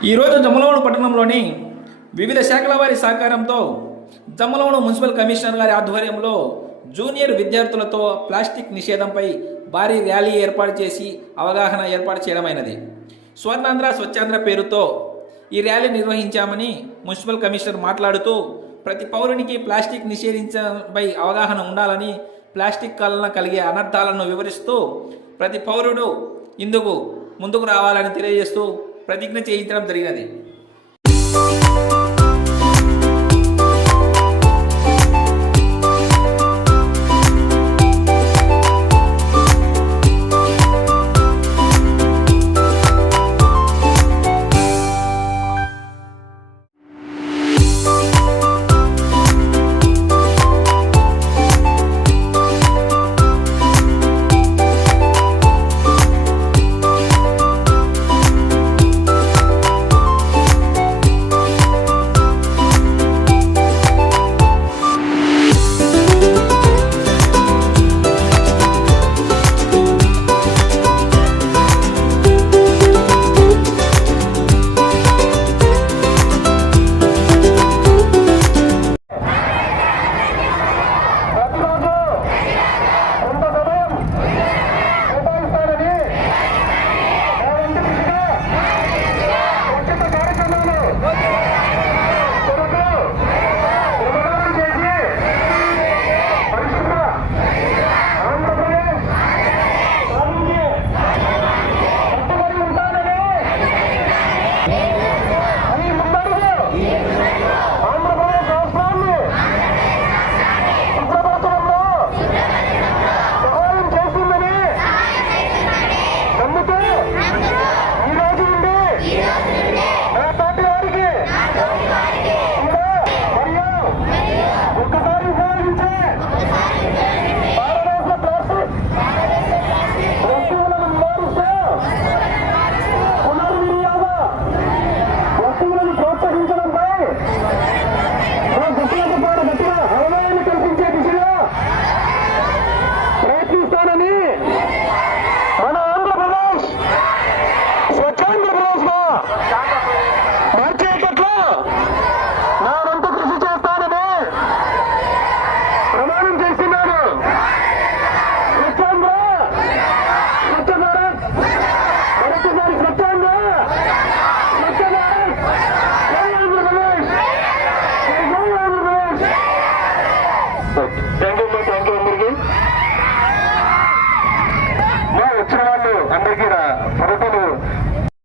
ఈరోజు జమ్మలవాడు పట్టణంలోని వివిధ శాఖల వారి సహకారంతో జమ్మలవాడు మున్సిపల్ కమిషనర్ గారి ఆధ్వర్యంలో జూనియర్ విద్యార్థులతో ప్లాస్టిక్ నిషేధంపై భారీ ర్యాలీ ఏర్పాటు చేసి అవగాహన ఏర్పాటు చేయడమైనది స్వర్ణాంధ్ర స్వచ్ఛాంధ్ర పేరుతో ఈ ర్యాలీ నిర్వహించామని మున్సిపల్ కమిషనర్ మాట్లాడుతూ ప్రతి పౌరునికి ప్లాస్టిక్ నిషేధించడంపై అవగాహన ఉండాలని ప్లాస్టిక్ వలన కలిగే అనర్థాలను వివరిస్తూ ప్రతి పౌరుడు ఇందుకు ముందుకు రావాలని తెలియజేస్తూ ప్రతిజ్ఞ చేయించడం జరిగినది. ఈ రోజు నుండి వచ్చిన వాళ్ళు అందరికీ ప్రభుత్వం